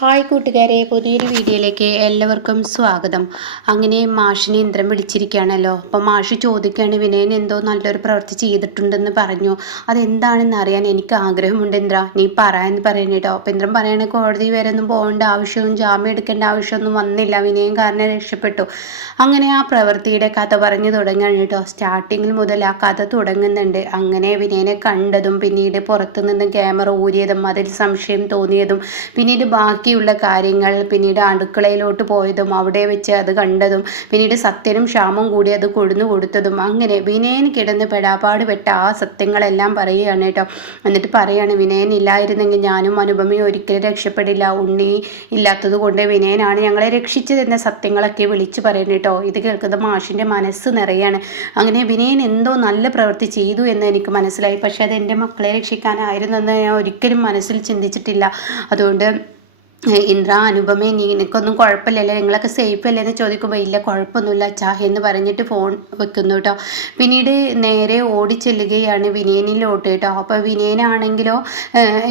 Hi കൂട്ടുകാരെ പുതിയൊരു വീഡിയോയിലേക്ക് എല്ലാവർക്കും സ്വാഗതം. അങ്ങനെ മാഷിനെ ഇന്ദ്രൻ വിളിച്ചിരിക്കുകയാണല്ലോ. അപ്പോൾ മാഷ് ചോദിക്കുകയാണ് വിനയൻ എന്തോ നല്ലൊരു പ്രവൃത്തി ചെയ്തിട്ടുണ്ടെന്ന് പറഞ്ഞു. അതെന്താണെന്ന് അറിയാൻ എനിക്ക് ആഗ്രഹമുണ്ട് ഇന്ദ്ര. നീ പറയാന്ന് പറയണ കേട്ടോ. അപ്പം ഇന്ദ്രൻ പറയണ കോടതി വരെ ഒന്നും പോകേണ്ട ആവശ്യവും ജാമ്യം എടുക്കേണ്ട ആവശ്യമൊന്നും വന്നില്ല. വിനയൻ കാരണം രക്ഷപ്പെട്ടു. അങ്ങനെ ആ പ്രവൃത്തിയുടെ കഥ പറഞ്ഞു തുടങ്ങുകയാണ് കേട്ടോ. സ്റ്റാർട്ടിങ്ങിൽ മുതൽ ആ കഥ തുടങ്ങുന്നുണ്ട്. അങ്ങനെ വിനയനെ കണ്ടതും പിന്നീട് പുറത്തുനിന്ന് ക്യാമറ ഊരിയതും അതിൽ സംശയം തോന്നിയതും പിന്നീട് ബാക്കി ബാക്കിയുള്ള കാര്യങ്ങൾ പിന്നീട് അടുക്കളയിലോട്ട് പോയതും അവിടെ വെച്ച് അത് കണ്ടതും പിന്നീട് സത്യനും ക്ഷാമം കൂടി അത് കൊടുന്നു കൊടുത്തതും അങ്ങനെ വിനയൻ കിടന്ന് പെടാപാട് പെട്ട ആ സത്യങ്ങളെല്ലാം പറയുകയാണ് കേട്ടോ. എന്നിട്ട് പറയാണ് വിനയൻ ഇല്ലായിരുന്നെങ്കിൽ ഞാനും അനുപമയും ഒരിക്കലും രക്ഷപ്പെടില്ല. ഉണ്ണി ഇല്ലാത്തത് കൊണ്ട് വിനയനാണ് ഞങ്ങളെ രക്ഷിച്ചതെന്ന സത്യങ്ങളൊക്കെ വിളിച്ചു പറയുന്നത് കേട്ടോ. ഇത് കേൾക്കുന്ന മാഷിന്റെ മനസ്സ് നിറയാണ്. അങ്ങനെ വിനയൻ എന്തോ നല്ല പ്രവൃത്തി ചെയ്തു എന്ന് എനിക്ക് മനസ്സിലായി. പക്ഷേ അത് എന്റെ മക്കളെ രക്ഷിക്കാനായിരുന്നു എന്ന് ഞാൻ ഒരിക്കലും മനസ്സിൽ ചിന്തിച്ചിട്ടില്ല. അതുകൊണ്ട് ഇന്ദ്ര അനുപമേ നിനക്കൊന്നും കുഴപ്പമില്ലല്ലേ? നിങ്ങളൊക്കെ സേഫ് അല്ലേ എന്ന് ചോദിക്കുമ്പോൾ ഇല്ല കുഴപ്പമൊന്നുമില്ല ചാ എന്ന് പറഞ്ഞിട്ട് ഫോൺ വെക്കുന്നു കേട്ടോ പിന്നീട് നേരെ ഓടി ചെല്ലുകയാണ് വിനയനിലോട്ട് കേട്ടോ അപ്പോൾ വിനയനാണെങ്കിലോ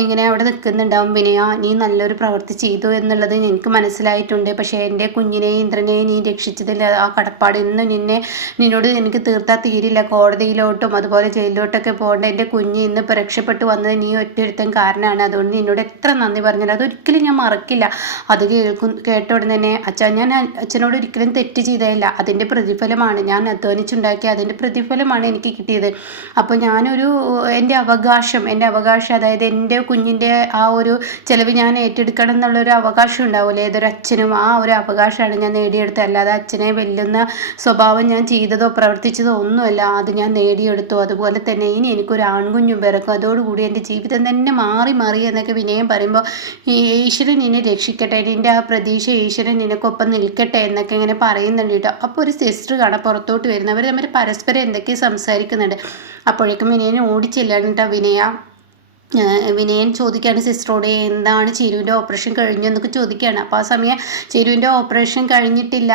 ഇങ്ങനെ അവിടെ നിൽക്കുന്നുണ്ടാവും. വിനയ നീ നല്ലൊരു പ്രവൃത്തി ചെയ്തു എന്നുള്ളത് എനിക്ക് മനസ്സിലായിട്ടുണ്ട്. പക്ഷേ എന്റെ കുഞ്ഞിനെ ഇന്ദ്രനെ നീ രക്ഷിച്ചതിൽ ആ കടപ്പാട് ഇന്ന് നിന്നെ നിന്നോട് എനിക്ക് തീർത്താൽ തീരില്ല. കോടതിയിലോട്ടും അതുപോലെ ജയിലിലോട്ടൊക്കെ പോകേണ്ട എന്റെ കുഞ്ഞ് ഇന്ന് ഇപ്പോൾ രക്ഷപ്പെട്ടു വന്നത് നീ ഒറ്റയൊരുത്തൻ കാരണമാണ് അതുകൊണ്ട് നിന്നോട് എത്ര നന്ദി പറഞ്ഞത് അതൊരിക്കലും ഞാൻ മറക്കും മറക്കില്ല അത് കേൾക്കും കേട്ട ഉടനെ തന്നെ അച്ഛൻ ഞാൻ അച്ഛനോട് ഒരിക്കലും തെറ്റ് ചെയ്തതല്ല. അതിന്റെ പ്രതിഫലമാണ് ഞാൻ അധ്വാനിച്ചുണ്ടാക്കിയ അതിന്റെ പ്രതിഫലമാണ് എനിക്ക് കിട്ടിയത്. അപ്പോൾ ഞാനൊരു എന്റെ അവകാശം എന്റെ അവകാശം അതായത് എന്റെ കുഞ്ഞിന്റെ ആ ഒരു ചിലവ് ഞാൻ ഏറ്റെടുക്കണം എന്നുള്ളൊരു അവകാശം ഉണ്ടാവില്ല ഏതൊരു അച്ഛനും ആ ഒരു അവകാശമാണ് ഞാൻ നേടിയെടുത്തത്. അല്ലാതെ അച്ഛനെ വെല്ലുന്ന സ്വഭാവം ഞാൻ ചെയ്തതോ പ്രവർത്തിച്ചതോ ഒന്നുമല്ല. അത് ഞാൻ നേടിയെടുത്തു. അതുപോലെ തന്നെ ഇനി എനിക്കൊരു ആൺകുഞ്ഞും പിറക്കും. അതോടുകൂടി എന്റെ ജീവിതം തന്നെ മാറി മാറി എന്നൊക്കെ വിനയം പറയുമ്പോൾ ഈ ഈശ്വരൻ നിന്നെ രക്ഷിക്കട്ടെ. നിന്റെ ആ പ്രതീക്ഷ ഈശ്വരൻ നിനക്കൊപ്പം നിൽക്കട്ടെ എന്നൊക്കെ ഇങ്ങനെ പറയുന്നുണ്ട് കേട്ടോ. അപ്പോൾ ഒരു സിസ്റ്റർ കാണാം പുറത്തോട്ട് വരുന്നവർ തമ്മിൽ പരസ്പരം എന്തൊക്കെയോ സംസാരിക്കുന്നുണ്ട്. അപ്പോഴേക്കും വിനയനെ ഓടിച്ചില്ലാണ് കേട്ടോ വിനയ. വിനയൻ ചോദിക്കുകയാണ് സിസ്റ്ററോട് എന്താണ് ചേരുവിന്റെ ഓപ്പറേഷൻ കഴിഞ്ഞു? എന്നൊക്കെ ചോദിക്കുകയാണ്. അപ്പോൾ ആ സമയം ചേരുവിന്റെ ഓപ്പറേഷൻ കഴിഞ്ഞിട്ടില്ല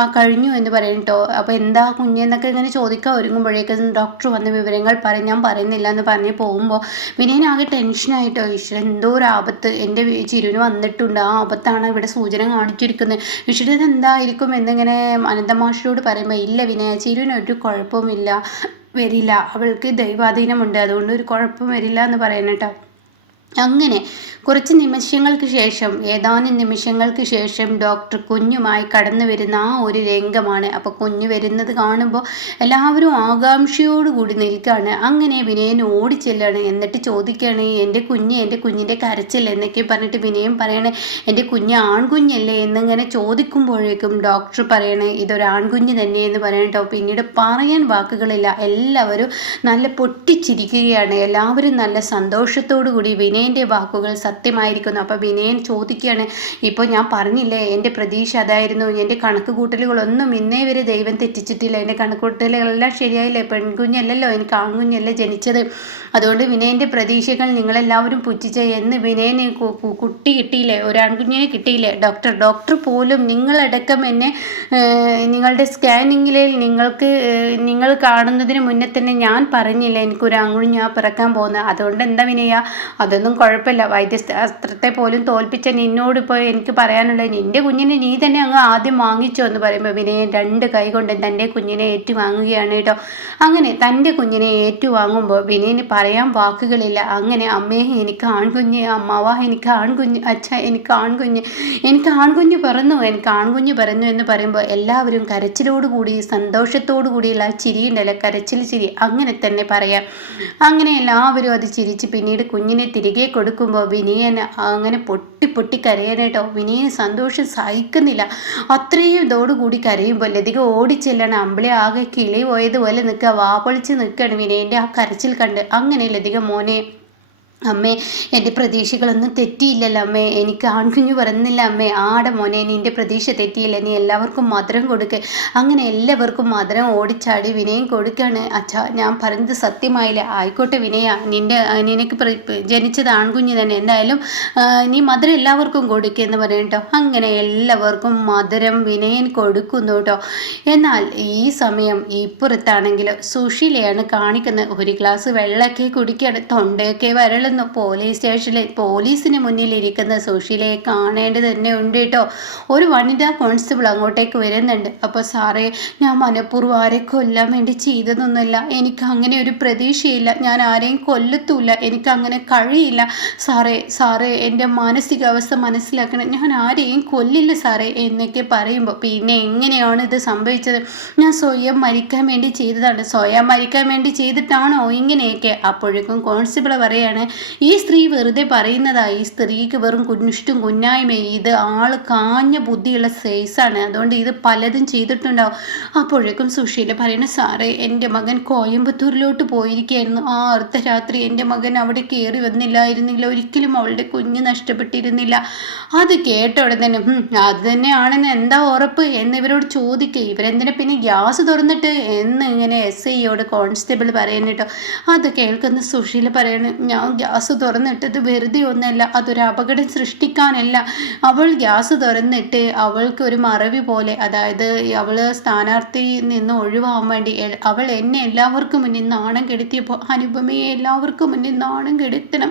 ആ കഴിഞ്ഞു എന്ന് പറയും കേട്ടോ അപ്പോൾ എന്താ കുഞ്ഞെന്നൊക്കെ ഇങ്ങനെ ചോദിക്കാൻ ഒരുങ്ങുമ്പോഴേക്കും ഡോക്ടർ വന്ന വിവരങ്ങൾ പറയും ഞാൻ പറയുന്നില്ല എന്ന് പറഞ്ഞ് പോകുമ്പോൾ വിനയൻ ആകെ ടെൻഷനായിട്ടോ ഈശ്വരൻ എന്തോ ഒരു ആപത്ത് എന്റെ ചിരുവിന് വന്നിട്ടുണ്ട് ആ ആപത്താണ് ഇവിടെ സൂചന കാണിച്ചിരിക്കുന്നത്. ഈശ്വരൻ എന്തായിരിക്കും എന്നിങ്ങനെ അനന്തമാഷിയോട് പറയുമ്പോൾ ഇല്ല വിനയ ചിരുവിന് ഒരു കുഴപ്പവുമില്ല. വരില്ല. അവൾക്ക് ദൈവാധീനമുണ്ട്. അതുകൊണ്ട് ഒരു കുഴപ്പം വരില്ല എന്ന് പറയണേട്ടോ. അങ്ങനെ കുറച്ച് നിമിഷങ്ങൾക്ക് ശേഷം ഏതാനും നിമിഷങ്ങൾക്ക് ശേഷം ഡോക്ടർ കുഞ്ഞുമായി കടന്നു വരുന്ന ആ ഒരു രംഗമാണ്. അപ്പോൾ കുഞ്ഞു വരുന്നത് കാണുമ്പോൾ എല്ലാവരും ആകാംക്ഷയോടുകൂടി നിൽക്കുകയാണ്. അങ്ങനെ വിനയൻ ഓടിച്ചെല്ലാണ് എന്നിട്ട് ചോദിക്കുകയാണ് എന്റെ കുഞ്ഞ് എന്റെ കുഞ്ഞിന്റെ കരച്ചിൽ എന്നൊക്കെ പറഞ്ഞിട്ട് വിനയൻ പറയണേ എന്റെ കുഞ്ഞ് ആൺകുഞ്ഞല്ലേ? എന്നിങ്ങനെ ചോദിക്കുമ്പോഴേക്കും ഡോക്ടർ പറയണേ ഇതൊരു ആൺകുഞ്ഞ് തന്നെ എന്ന് പറയട്ടോ പിന്നീട് പറയാൻ വാക്കുകളില്ല. എല്ലാവരും നല്ല പൊട്ടിച്ചിരിക്കുകയാണ്. എല്ലാവരും നല്ല സന്തോഷത്തോടു കൂടി വിനയന്റെ വാക്കുകൾ സത്യമായിരിക്കുന്നു. അപ്പോൾ വിനയൻ ചോദിക്കുകയാണ് ഇപ്പോൾ ഞാൻ പറഞ്ഞില്ലേ എന്റെ പ്രതീക്ഷ അതായിരുന്നു. എന്റെ കണക്ക് കൂട്ടലുകളൊന്നും ഇന്നേ വരെ ദൈവം തെറ്റിച്ചിട്ടില്ല. എന്റെ കണക്ക് കൂട്ടലുകളെല്ലാം ശരിയായില്ലേ? പെൺകുഞ്ഞല്ലല്ലോ എനിക്ക് ആൺകുഞ്ഞല്ലേ ജനിച്ചത്. അതുകൊണ്ട് വിനയന്റെ പ്രതീക്ഷകൾ നിങ്ങളെല്ലാവരും പുച്ഛിച്ച എന്ന് വിനയന് കുട്ടി കിട്ടിയില്ലേ? ഒരു ആൺകുഞ്ഞിനെ കിട്ടിയില്ലേ? ഡോക്ടർ ഡോക്ടർ പോലും നിങ്ങളടക്കം എന്നെ നിങ്ങളുടെ സ്കാനിങ്ങിൽ നിങ്ങൾക്ക് നിങ്ങൾ കാണുന്നതിന് മുന്നേ തന്നെ ഞാൻ പറഞ്ഞില്ല എനിക്കൊരു ആൺകുഞ്ഞാ പിറക്കാൻ പോകുന്നത്. അതുകൊണ്ട് എന്താ വിനയ? അതൊന്നും കുഴപ്പമില്ല. വൈദ്യശാസ്ത്രത്തെ പോലും തോൽപ്പിച്ച നിന്നോട് ഇപ്പോൾ എനിക്ക് പറയാനുള്ളത് നിന്റെ കുഞ്ഞിനെ നീ തന്നെ അങ്ങ് ആദ്യം വാങ്ങിച്ചോ എന്ന് പറയുമ്പോൾ വിനയൻ രണ്ട് കൈ കൊണ്ട് തന്റെ കുഞ്ഞിനെ ഏറ്റുവാങ്ങുകയാണ് കേട്ടോ. അങ്ങനെ തന്റെ കുഞ്ഞിനെ ഏറ്റുവാങ്ങുമ്പോൾ വിനയന് പറയാൻ വാക്കുകളില്ല. അങ്ങനെ അമ്മേ എനിക്ക് ആൺകുഞ്ഞ് അമ്മാവ എനിക്ക് ആൺകുഞ്ഞ് അച്ഛ എനിക്ക് ആൺകുഞ്ഞ് എനിക്ക് ആൺകുഞ്ഞ് പിറന്നു എനിക്ക് ആൺകുഞ്ഞ് പിറന്നു എന്ന് പറയുമ്പോൾ എല്ലാവരും കരച്ചിലോട് കൂടി സന്തോഷത്തോടു കൂടിയുള്ള ആ ചിരി ഉണ്ടല്ലോ കരച്ചിൽ ചിരി അങ്ങനെ തന്നെ പറയാം. അങ്ങനെ എല്ലാവരും അത് ചിരിച്ച് പിന്നീട് കുഞ്ഞിനെ തിരികെ കൊടുക്കുമ്പോൾ വിനയൻ അങ്ങനെ പൊട്ടി പൊട്ടി കരയാനായിട്ടോ വിനയന് സന്തോഷം സഹിക്കുന്നില്ല. അത്രയും ഇതോടുകൂടി കരയുമ്പോൾ ലതിക ഓടിച്ചെല്ലാണ് അമ്പിളി ആകെ കിളി പോയതുപോലെ നിൽക്കുക വാപൊളിച്ച് നിൽക്കുകയാണ് വിനയന്റെ ആ കരച്ചിൽ കണ്ട്. അങ്ങനെ ലതിക മോനെ അമ്മേ എന്റെ പ്രതീക്ഷകളൊന്നും തെറ്റിയില്ലല്ലോ അമ്മേ. എനിക്ക് ആൺകുഞ്ഞു പറയുന്നില്ല അമ്മേ. ആടെ മോനെ നിന്റെ പ്രതീക്ഷ തെറ്റിയില്ല. നീ എല്ലാവർക്കും മധുരം കൊടുക്ക്. അങ്ങനെ എല്ലാവർക്കും മധുരം ഓടിച്ചാടി വിനയം കൊടുക്കുകയാണ് അച്ഛാ ഞാൻ പറഞ്ഞത് സത്യമായില്ല. ആയിക്കോട്ടെ വിനയ. നിന്റെ നിനക്ക് ജനിച്ചത് ആൺകുഞ്ഞ് തന്നെ. എന്തായാലും നീ മധുരം എല്ലാവർക്കും കൊടുക്കുക എന്ന് പറയട്ടോ അങ്ങനെ എല്ലാവർക്കും മധുരം വിനയൻ കൊടുക്കുന്നു കേട്ടോ. എന്നാൽ ഈ സമയം ഇപ്പുറത്താണെങ്കിൽ സുശീലയാണ് കാണിക്കുന്നത് ഒരു ഗ്ലാസ് വെള്ളമൊക്കെ കുടിക്കുകയാണ് തൊണ്ടയൊക്കെ വരളുന്നു. പെട്ടെന്ന് പോലീസ് സ്റ്റേഷനിൽ പോലീസിന് മുന്നിൽ ഇരിക്കുന്ന സുശീലയെ കാണേണ്ടത് തന്നെ ഉണ്ട് കേട്ടോ. ഒരു വനിതാ കോൺസ്റ്റബിൾ അങ്ങോട്ടേക്ക് വരുന്നുണ്ട്. അപ്പോൾ സാറേ ഞാൻ മനഃപൂർവം ആരെ കൊല്ലാൻ വേണ്ടി ചെയ്തതൊന്നുമില്ല. എനിക്ക് അങ്ങനെ ഒരു പ്രതീക്ഷയില്ല. ഞാൻ ആരെയും കൊല്ലത്തൂല്ല എനിക്ക് അങ്ങനെ കഴിയില്ല. സാറേ സാറേ എന്റെ മാനസികാവസ്ഥ മനസ്സിലാക്കണം. ഞാൻ ആരെയും കൊല്ലില്ല സാറേ എന്നൊക്കെ പറയുമ്പോൾ പിന്നെ എങ്ങനെയാണ് ഇത് സംഭവിച്ചത്? ഞാൻ സ്വയം മരിക്കാൻ വേണ്ടി ചെയ്തതാണ്. സ്വയം മരിക്കാൻ വേണ്ടി ചെയ്തിട്ടാണോ ഇങ്ങനെയൊക്കെ? അപ്പോഴേക്കും കോൺസ്റ്റബിൾ പറയാണ് ഈ സ്ത്രീ വെറുതെ പറയുന്നതായി ഈ സ്ത്രീക്ക് വെറും കുഞ്ഞിഷ്ടും കുഞ്ഞായ്മയും ഇത് ആൾ കാഞ്ഞ ബുദ്ധിയുള്ള സൈസാണ്. അതുകൊണ്ട് ഇത് പലതും ചെയ്തിട്ടുണ്ടാവും. അപ്പോഴേക്കും സുശീല പറയുന്നു സാറേ എന്റെ മകൻ കോയമ്പത്തൂരിലോട്ട് പോയിരിക്കുകയായിരുന്നു. ആ അർദ്ധരാത്രി എന്റെ മകൻ അവിടെ കയറി വന്നില്ലായിരുന്നില്ല. ഒരിക്കലും അവളുടെ കുഞ്ഞ് നഷ്ടപ്പെട്ടിരുന്നില്ല. അത് കേട്ട ഉടനെ അത് തന്നെയാണെന്ന് എന്താ ഉറപ്പ്? എന്ന് ഇവരോട് ചോദിക്കുക. ഇവരെന്തിനാ പിന്നെ ഗ്യാസ് തുറന്നിട്ട് എന്ന് ഇങ്ങനെ എസ് ഐയോട് കോൺസ്റ്റബിൾ പറയുന്നിട്ടോ അത് കേൾക്കുന്ന സുശീല പറയണ ഞാൻ ഗ്യാസ് തുറന്നിട്ടത് വെറുതെ ഒന്നല്ല അതൊരു അപകടം സൃഷ്ടിക്കാനല്ല. അവൾ ഗ്യാസ് തുറന്നിട്ട് അവൾക്ക് ഒരു മറവി പോലെ അതായത് അവൾ സ്ഥാനാർത്ഥി നിന്ന് ഒഴിവാകാൻ വേണ്ടി അവൾ എന്നെ എല്ലാവർക്കും മുന്നിൽ നാണം കെടുത്തിയപ്പോൾ അനുപമയെ എല്ലാവർക്കും മുന്നിൽ നാണം കെടുത്തണം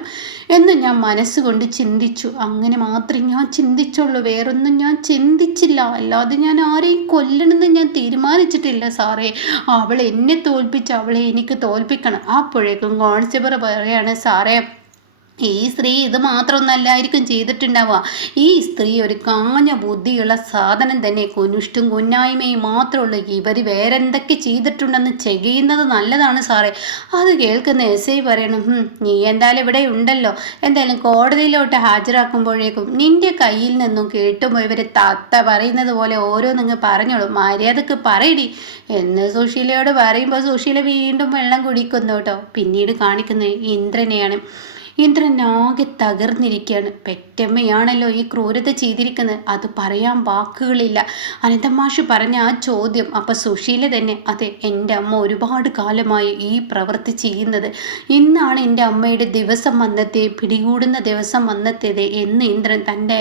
എന്ന് ഞാൻ മനസ്സുകൊണ്ട് ചിന്തിച്ചു. അങ്ങനെ മാത്രമേ ഞാൻ ചിന്തിച്ചുള്ളൂ വേറൊന്നും ഞാൻ ചിന്തിച്ചില്ല. അല്ലാതെ ഞാൻ ആരെയും കൊല്ലണമെന്ന് ഞാൻ തീരുമാനിച്ചിട്ടില്ല സാറേ. അവൾ എന്നെ തോൽപ്പിച്ച് അവളെ എനിക്ക് തോൽപ്പിക്കണം. അപ്പോഴേക്കും കോൺസ്റ്റബിൾ പറയാണ് സാറേ ഈ സ്ത്രീ ഇത് മാത്രമൊന്നല്ലായിരിക്കും ചെയ്തിട്ടുണ്ടാവുക. ഈ സ്ത്രീ ഒരു കാഞ്ഞ ബുദ്ധിയുള്ള സാധനം തന്നെ കുനിഷ്ടും കുന്നായ്മയും മാത്രമുള്ളൂ. ഇവർ വേറെ എന്തൊക്കെ ചെയ്തിട്ടുണ്ടെന്ന് ചെയ്യുന്നത് നല്ലതാണ് സാറേ. അത് കേൾക്കുന്ന എസ് ഐ പറയണം നീ എന്തായാലും ഇവിടെ ഉണ്ടല്ലോ. എന്തായാലും കോടതിയിലോട്ട് ഹാജരാക്കുമ്പോഴേക്കും നിന്റെ കയ്യിൽ നിന്നും കേട്ടുമ്പോൾ ഇവർ തത്ത പറയുന്നത് പോലെ ഓരോന്നിങ്ങ് പറഞ്ഞോളൂ. മര്യാദയ്ക്ക് പറയടി. എന്ന് സുശീലയോട് പറയുമ്പോൾ സുശീല വീണ്ടും വെള്ളം കുടിക്കുന്നു കേട്ടോ. പിന്നീട് കാണിക്കുന്നത് ഇന്ദ്രനെയാണ്. ഇന്ദ്രൻ ആകെ തകർന്നിരിക്കുകയാണ് പെറ്റമ്മയാണല്ലോ ഈ ക്രൂരത ചെയ്തിരിക്കുന്നത്. അത് പറയാൻ വാക്കുകളില്ല. അനന്തമാഷ് പറഞ്ഞ ആ ചോദ്യം അപ്പം സുശീല തന്നെ അതെ എന്റെ അമ്മ ഒരുപാട് കാലമായി ഈ പ്രവൃത്തി ചെയ്യുന്നത്. ഇന്നാണ് എന്റെ അമ്മയുടെ ദിവസം വന്നത്തെ പിടികൂടുന്ന ദിവസം വന്നത്തേത് എന്ന് ഇന്ദ്രൻ തന്റെ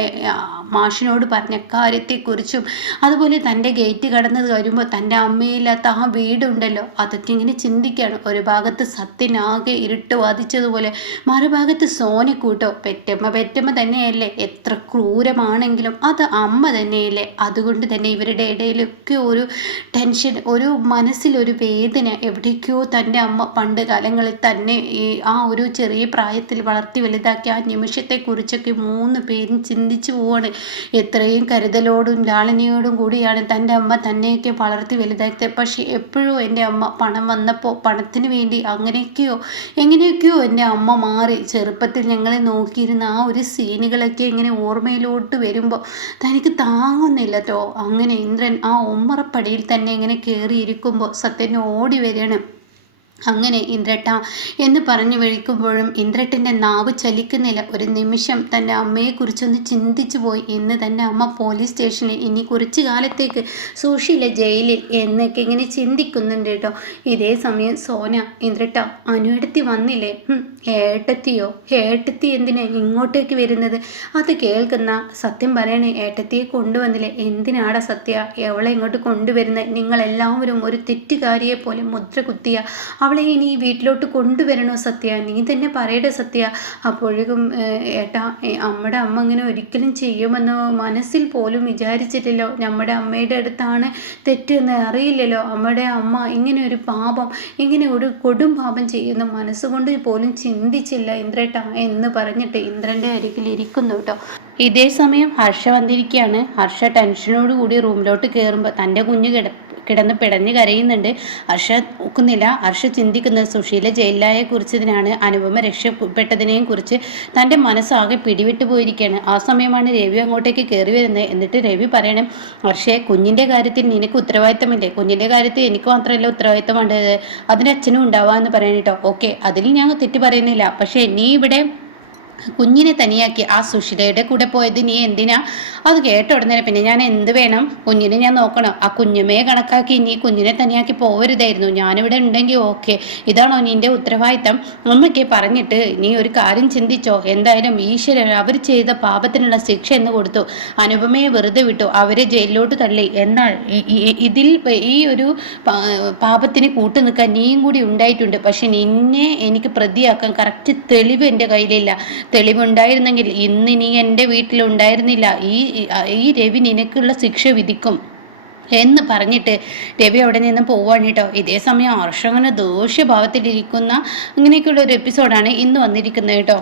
മാഷിനോട് പറഞ്ഞ കാര്യത്തെക്കുറിച്ചും അതുപോലെ തന്റെ ഗേറ്റ് കടന്നത് വരുമ്പോൾ തന്റെ അമ്മയില്ലാത്ത ആ വീടുണ്ടല്ലോ അതൊക്കെ ഇങ്ങനെ ചിന്തിക്കുകയാണ്. ഒരു ഭാഗത്ത് സത്യനാകെ ഇരുട്ട് ബാധിച്ചതുപോലെ മറുഭാഗത്ത് സോനക്കൂട്ടോ പെറ്റമ്മ പെറ്റമ്മ തന്നെയല്ലേ? എത്ര ക്രൂരമാണെങ്കിലും അത് അമ്മ തന്നെയല്ലേ? അതുകൊണ്ട് തന്നെ ഇവരുടെ ഇടയിലൊക്കെ ഒരു ടെൻഷൻ ഒരു മനസ്സിലൊരു വേദന എവിടേക്കോ തന്റെ അമ്മ പണ്ട് കാലങ്ങളിൽ തന്നെ ഈ ആ ഒരു ചെറിയ പ്രായത്തിൽ വളർത്തി വലുതാക്കിയ ആ നിമിഷത്തെക്കുറിച്ചൊക്കെ മൂന്ന് പേരും ചിന്തിച്ചു പോവാണ്. എത്രയും കരുതലോടും ലാളനയോടും കൂടിയാണ് തന്റെ അമ്മ തന്നെയൊക്കെ വളർത്തി വലുതാക്കിയത്. പക്ഷേ എപ്പോഴും എന്റെ അമ്മ പണം വന്നപ്പോൾ പണത്തിന് വേണ്ടി അങ്ങനെയൊക്കെയോ എങ്ങനെയൊക്കെയോ എന്റെ അമ്മ മാറി ചെറുപ്പത്തിൽ ഞങ്ങളെ നോക്കിയിരുന്ന ആ ഒരു സീനുകളൊക്കെ ഇങ്ങനെ ഓർമ്മയിലോട്ട് വരുമ്പോൾ തനിക്ക് താങ്ങുന്നില്ല കേട്ടോ അങ്ങനെ ഇന്ദ്രൻ ആ ഉമ്മറപ്പടിയിൽ തന്നെ ഇങ്ങനെ കയറിയിരിക്കുമ്പോൾ സത്യനെ ഓടി വരികയാണ്. അങ്ങനെ ഇന്ദ്രട്ട എന്ന് പറഞ്ഞു വിളിക്കുമ്പോഴും ഇന്ദ്രട്ടന്റെ നാവ് ചലിക്കുന്നില്ല. ഒരു നിമിഷം തന്റെ അമ്മയെക്കുറിച്ചൊന്ന് ചിന്തിച്ചു പോയി. ഇന്ന് തന്റെ അമ്മ പോലീസ് സ്റ്റേഷനിൽ ഇനി കുറച്ച് കാലത്തേക്ക് സൂക്ഷിയില്ല ജയിലിൽ എന്നൊക്കെ ഇങ്ങനെ ചിന്തിക്കുന്നുണ്ട് കേട്ടോ. ഇതേ സമയം സോന ഇന്ദ്രട്ട അനുവടുത്തി വന്നില്ലേ? ഏട്ടത്തിയോ? ഏട്ടത്തി എന്തിനാ ഇങ്ങോട്ടേക്ക് വരുന്നത്? അത് കേൾക്കുന്ന സത്യം പറയണേ ഏട്ടത്തിയെ കൊണ്ടുവന്നില്ലേ? എന്തിനാടാ സത്യ? എവളെ ഇങ്ങോട്ട് കൊണ്ടുവരുന്നത് നിങ്ങളെല്ലാവരും ഒരു തെറ്റുകാരിയെ പോലെ മുദ്ര കുത്തിയ അവളെ ഇനി വീട്ടിലോട്ട് കൊണ്ടുവരണോ സത്യ? നീ തന്നെ പറയട്ടെ സത്യ. അപ്പോഴേക്കും ഏട്ടാ അമ്മയുടെ അമ്മ അങ്ങനെ ഒരിക്കലും ചെയ്യുമെന്നോ മനസ്സിൽ പോലും വിചാരിച്ചിട്ടില്ലോ നമ്മുടെ അമ്മയുടെ അടുത്താണ് തെറ്റെന്ന് അറിയില്ലല്ലോ. അമ്മയുടെ അമ്മ ഇങ്ങനെ ഒരു പാപം ഇങ്ങനെ ഒരു കൊടും പാപം ചെയ്യുന്ന മനസ്സുകൊണ്ട് പോലും ചിന്തിച്ചില്ല ഇന്ദ്രേട്ട എന്ന് പറഞ്ഞിട്ട് ഇന്ദ്രന്റെ അരികിൽ ഇരിക്കുന്നു കേട്ടോ. ഇതേ സമയം ഹർഷ വന്നിരിക്കുകയാണ്. ഹർഷ ടെൻഷനോട് കൂടി റൂമിലോട്ട് കയറുമ്പോൾ തന്റെ കുഞ്ഞ് കിട കിടന്ന് പിടഞ്ഞ് കരയുന്നുണ്ട്. ഹർഷ ഒക്കുന്നില്ല. ഹർഷ ചിന്തിക്കുന്നത് സുശീല ജയിലിലായെ കുറിച്ചതിനാണ്. അനുപമ രക്ഷപ്പെട്ടതിനെയും കുറിച്ച് തന്റെ മനസ്സാകെ പിടിവിട്ട് പോയിരിക്കുകയാണ്. ആ സമയമാണ് രവി അങ്ങോട്ടേക്ക് കയറി വരുന്നത്. എന്നിട്ട് രവി പറയണം ഹർഷേ കുഞ്ഞിന്റെ കാര്യത്തിൽ നിനക്ക് ഉത്തരവാദിത്തമില്ലേ? കുഞ്ഞിന്റെ കാര്യത്തിൽ എനിക്ക് മാത്രമല്ല ഉത്തരവാദിത്തം വേണ്ടത്. അതിന്റെ അച്ഛനും ഉണ്ടാവാന്ന് പറയണം കേട്ടോ. ഓക്കെ അതിൽ ഞാൻ തെറ്റ് പറയുന്നില്ല. പക്ഷേ നീ ഇവിടെ കുഞ്ഞിനെ തനിയാക്കി ആ സുഷിതയുടെ കൂടെ പോയത് നീ എന്തിനാ? അത് കേട്ട ഉടനെ പിന്നെ ഞാൻ എന്ത് വേണം? കുഞ്ഞിനെ ഞാൻ നോക്കണം. ആ കുഞ്ഞുമേ കണക്കാക്കി നീ കുഞ്ഞിനെ തനിയാക്കി പോവരുതായിരുന്നു. ഞാനിവിടെ ഉണ്ടെങ്കിൽ ഓക്കെ. ഇതാണോ നിന്റെ ഉത്തരവാദിത്തം? അമ്മയ്ക്ക് പറഞ്ഞിട്ട് നീ ഒരു കാര്യം ചിന്തിച്ചോ? എന്തായാലും ഈശ്വരൻ അവർ ചെയ്ത പാപത്തിനുള്ള ശിക്ഷ എന്ന് കൊടുത്തു. അനുപമയെ വെറുതെ വിട്ടു. അവരെ ജയിലിലോട്ട് തള്ളി. എന്നാൽ ഇതിൽ ഈ ഒരു പാപത്തിന് കൂട്ടു നിൽക്കാൻ നീയും കൂടി ഉണ്ടായിട്ടുണ്ട്. പക്ഷെ നിന്നെ എനിക്ക് പ്രതിയാക്കാൻ കറക്റ്റ് തെളിവ് എന്റെ കയ്യിലില്ല. തെളിവുണ്ടായിരുന്നെങ്കിൽ ഇന്ന് നീ എന്റെ വീട്ടിലുണ്ടായിരുന്നില്ല. ഈ ഈ രവി നിനക്കുള്ള ശിക്ഷ വിധിക്കും എന്ന് പറഞ്ഞിട്ട് രവി അവിടെ നിന്ന് പോവാണ് കേട്ടോ. ഇതേ സമയം ഹർഷ അങ്ങനെ ദോഷ്യഭാവത്തിലിരിക്കുന്ന ഇങ്ങനെയൊക്കെയുള്ള ഒരു എപ്പിസോഡാണ് ഇന്ന് വന്നിരിക്കുന്നത് കേട്ടോ.